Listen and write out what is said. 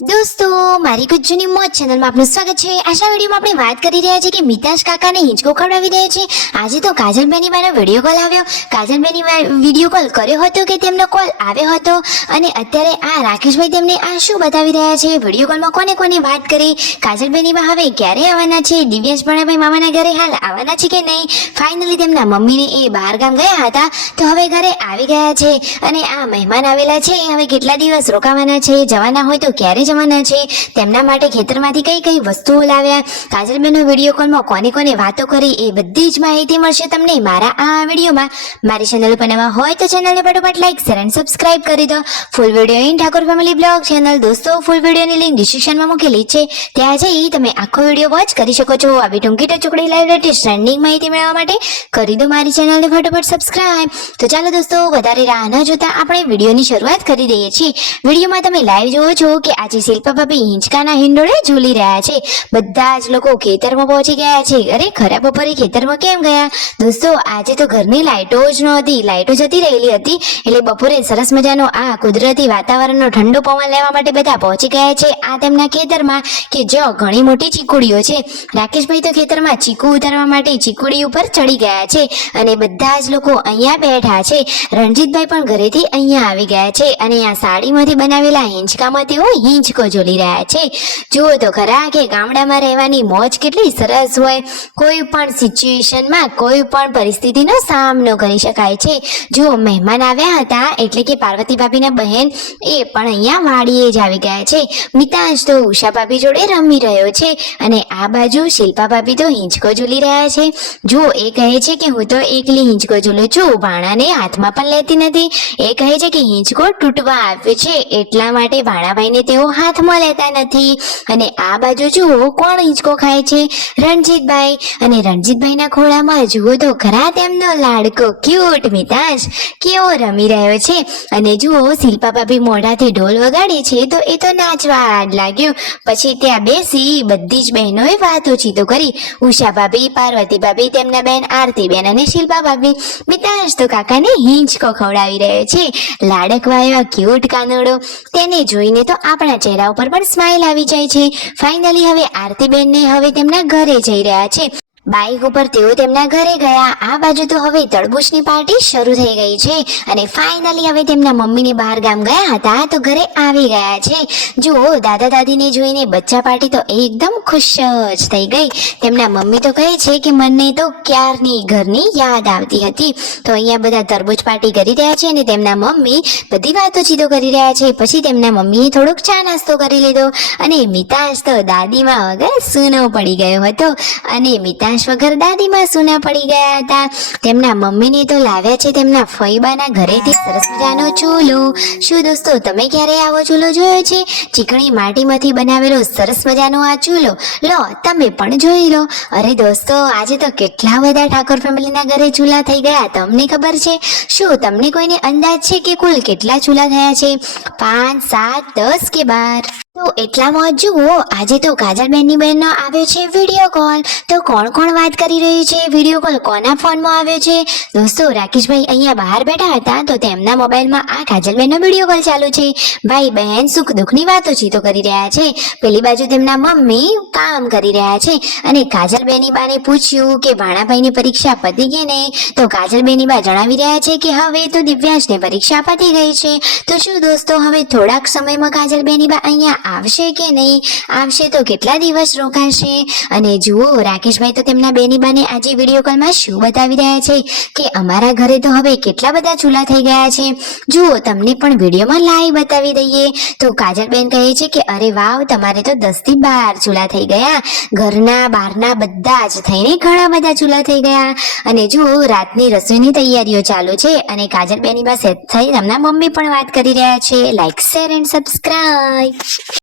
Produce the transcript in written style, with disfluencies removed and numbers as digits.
દોસ્તો મારી ગુજ્જુની મોજ ચેનલમાં આપનું સ્વાગત છે। આજના વિડીયોમાં આપણે વાત કરી રહ્યા છીએ કે મિતાશ કાકાને હિંચકો ખવડાવી રહ્યા છે। આજે તો કાજલબેની મારો વિડીયો કોલ આવ્યો। કાજલબેની વિડીયો કોલ કર્યો હતો કે તેમનો કોલ આવ્યો હતો અને અત્યારે આ રાકેશભાઈ તેમને આ શું બતાવી રહ્યા છે, વિડીયો કોલમાં કોને કોને વાત કરી, કાજલબેની બા હવે ક્યારે આવવાના છે, દિવ્યેશ ભણાભાઈ મામાના ઘરે હાલ આવવાના છે કે નહીં, ફાઇનલી તેમના મમ્મીને એ બહાર ગામ ગયા હતા તો હવે ઘરે આવી ગયા છે અને આ મહેમાન આવેલા છે હવે કેટલા દિવસ રોકાવાના છે, જવાના હોય તો ક્યારે જવાના છે, તેમના માટે ખેતરમાંથી કઈ કઈ વસ્તુઓ લાવ્યા, કાજલબેનનો વિડીયો કોલમાં કોને કોને વાતો કરી એ બધી જ માહિતી મળશે તમને મારા આ વિડીયોમાં। મારી ચેનલ પર નવા હોય તો ચેનલને ફટાફટ લાઈક શેર અને સબસ્ક્રાઇબ કરી દો। Full video in Thakor family blog channel દોસ્તો ફૂલ વિડીયોની લિંક ડિસ્ક્રિપ્શનમાં મૂકેલી છે, ત્યાં જઈ તમે આખો વિડીયો વોચ કરી શકો છો। આવી ટૂંકી ટચુકડી લાઈવ લેટેસ્ટ ટ્રેન્ડિંગ માહિતી મેળવવા માટે કરી દો મારી ચેનલને ફટાફટ સબસ્ક્રાઇબ। તો ચાલો દોસ્તો વધારે રાહ ન જોતા આપણે વિડીયોની શરૂઆત કરી દઈએ છીએ। વિડીયોમાં તમે લાઈવ જોવો છો કે આજે શિલ્પા ભાભી હિંચકાના હિંડોળે ઝૂલી રહ્યા છે, બધા જ લોકો ખેતરમાં પહોંચી ગયા છે। અરે ખરા બપોરે ખેતરમાં કેમ ગયા દોસ્તો? આજે તો ઘરની લાઇટો જ નહોતી, લાઇટો જતી રહેલી હતી એટલે બપોરે સરસ મજાનો આ કુદરતી વાતાવરણનો ઠંડો પવન લેવા માટે બધા પહોંચી ગયા છે આ તેમના ખેતરમાં કે જો ઘણી મોટી ચીકુડીઓ છે। રાકેશભાઈ તો ખેતરમાં ચીકુ ઉતારવા માટે ચીકુડી ઉપર ચડી ગયા છે અને બધા જ લોકો અહીંયા બેઠા છે। રણજીતભાઈ પણ ઘરેથી અહીંયા આવી ગયા છે અને આ સાડીમાંથી બનાવેલા હિંચકામાં તેઓ હિંચકો ઝૂલી રહ્યા છે। જુઓ તો ખરા કે ગામડામાં રહેવાની મોજ કેટલી સરસ હોય, કોઈ પણ સિચ્યુએશનમાં કોઈ પણ પરિસ્થિતિનો સામનો કરી શકાય છે। જો મહેમાન આવ્યા હતા એટલે કે પાર્વતી ભાભીના બહેન એ પણ અહીંયા વાડીએ જ આવી ગયા છે। મિતાંશ તો ઉષા ભાભી જોડે રમી રહ્યો છે અને આ બાજુ શિલ્પા ભાભી તો હિંચકો ઝૂલી રહ્યા છે। જો એ કહે છે કે હું તો એકલી હિંચકો ઝૂલું છું, ભાણાને હાથમાં પણ લેતી નથી। એ કહે છે કે હિંચકો તૂટવા આવ્યો છે એટલા માટે ભાણાભાઈને તેઓ હાથમાં લેતા નથી। અને આ બાજુ જુઓ કોણ હિંચકો ખાય છે, રણજીતભાઈ, અને રણજીતભાઈના ખોળામાં જુઓ તો ખરા તેમનો લાડકો ક્યુટ મિતાંશ કેવો રમી રહ્યો છે। અને જુઓ શિલ્પા ભાભી મોઢાથી ઢોલ વગાડે છે તો એ તો નાચવા જ લાગ્યો। પછી ત્યાં બેસી બધી જ બહેનોએ વાતોચીતો કરી, ઉષા ભાભી, પાર્વતી ભાભી, તેમના બેન આરતી બેન અને શિલ્પા ભાભી। મિતાંશ તો કાકાને હિંચકો ખવડાવી રહ્યો છે, લાડકવાયો ક્યુટ કાનડો, તેને જોઈને તો આપણા ચહેરા ઉપર પણ સ્માઇલ આવી જાય છે। ફાઇનલી હવે આરતીબેનને હવે તેમના ઘરે જઈ રહ્યા છે, બાઇક ઉપર તેઓ તેમના ઘરે ગયા। આ બાજુ તો હવે તરબૂચની પાર્ટી શરૂ થઈ ગઈ છે અને ફાઇનલી હવે તેમના મમ્મીને બહાર ગામ ગયા હતા તો ઘરે આવી ગયા છે। જુઓ દાદા દાદીને જોઈને બચ્ચા પાર્ટી તો એકદમ ખુશ જ થઈ ગઈ। તેમના મમ્મી તો કહે છે કે મને તો ક્યારની ઘરની યાદ આવતી હતી। તો અહીંયા બધા તરબૂચ પાર્ટી કરી રહ્યા છે અને તેમના મમ્મી બધી વાતોચીતો કરી રહ્યા છે। પછી તેમના મમ્મીએ થોડોક ચા નાસ્તો કરી લીધો અને મિતાંશ તો દાદીમાં વગર સૂનો પડી ગયો હતો અને મિતાંશ વગર દાદીમાં સૂના પડી ગયા હતા। તેમના મમ્મીને તો લાવ્યા છે તેમના ફઈબાના ઘરેથી સરસ મજાનો ચૂલો। શું દોસ્તો તમે ક્યારે આવો ચૂલો જોયો છે? ચીકણી માટીમાંથી બનાવેલો સરસ મજાનો આ ચૂલો લો તમે પણ જોઈ લો। અરે દોસ્તો આજે તો કેટલા બધા ઠાકોર ફેમિલીના ઘરે ચૂલા થઈ ગયા તમને ખબર છે? શું તમને કોઈને અંદાજ છે કે કુલ કેટલા ચૂલા થયા છે? 5, 7, 10 કે 12? તો એટલામાં જુઓ આજે તો કાજલબેનની બહેનનો આવ્યો છે વિડીયો કોલ। તો કોણ કોણ વાત કરી રહ્યું છે? વિડીયો કોલ કોના ફોનમાં આવ્યો છે? દોસ્તો રાકેશભાઈ અહીંયા બહાર બેઠા હતા તો તેમના મોબાઈલમાં આ કાજલબેનનો વિડીયો કોલ ચાલુ છે। ભાઈ બહેન સુખ દુઃખની વાતોચીતો કરી રહ્યા છે, પેલી બાજુ તેમના મમ્મી કામ કરી રહ્યા છે અને કાજલબેની બાને પૂછ્યું કે ભાણાભાઈની પરીક્ષા પતી ગઈ ને? તો કાજલબેની બા જણાવી રહ્યા છે કે હવે તો દિવ્યાંશની પરીક્ષા પતી ગઈ છે। તો શું દોસ્તો હવે થોડાક સમયમાં કાજલબેની બા અહીંયા આવશે કે નહીં આવશે, તો કેટલા દિવસ રોકાશે? અને જુઓ રાકેશભાઈ તો તેમના બેની બાને આજે વિડીયો કોલમાં શું બતાવી રહ્યા છે કે અમારા ઘરે તો હવે કેટલા બધા ચૂલા થઈ ગયા છે, જુઓ તમને પણ વિડીયોમાં લાઈવ બતાવી દઈએ। તો કાજલબેન કહે છે કે અરે વાવ તમારે તો 10 થી 12 ચૂલા થઈ ગયા, ઘરના બહારના બધા જ થઈને ઘણા બધા ચૂલા થઈ ગયા। અને જુઓ રાતની રસોઈની તૈયારીઓ ચાલુ છે અને કાજલબેની બા સેટ થઈ તેમના મમ્મી પણ વાત કરી રહ્યા છે। Like share and subscribe.